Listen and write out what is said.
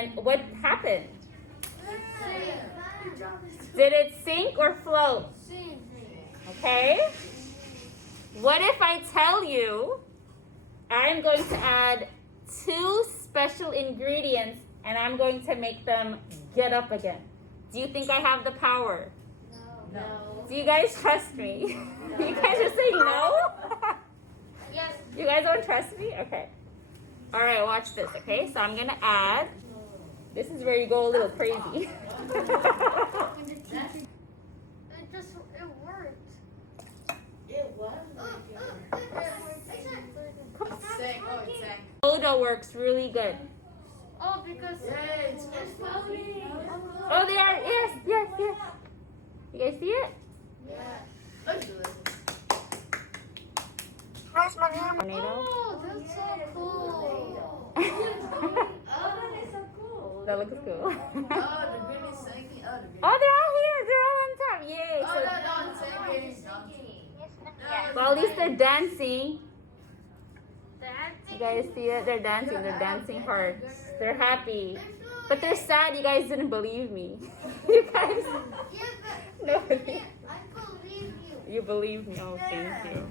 And what happened? Did it sink or float? Okay. What if I tell you I'm going to add 2 special ingredients and I'm going to make them get up again? Do you think I have the power? No. Do you guys trust me? No. You guys are saying no? Yes. You guys don't trust me? Okay. All right, watch this, okay? So I'm going to add. This is where you go a little crazy. It worked. It was. Soda works really good. Oh, because It's floating. Oh, they are. Yes, yes, yes. You guys see it? Yeah. Tornado. Oh, that's so cool. It's so cool. That looks cool. Oh, the green is sinking. Oh, they're all here. They're all on top. Yay. Oh, So, no, it's sinking. well, at least they're dancing. That's You guys see it? They're dancing. They're dancing hard. They're happy. But they're sad. You guys didn't believe me. You guys. Yeah, but No. I believe you. You believe me. Oh, thank you.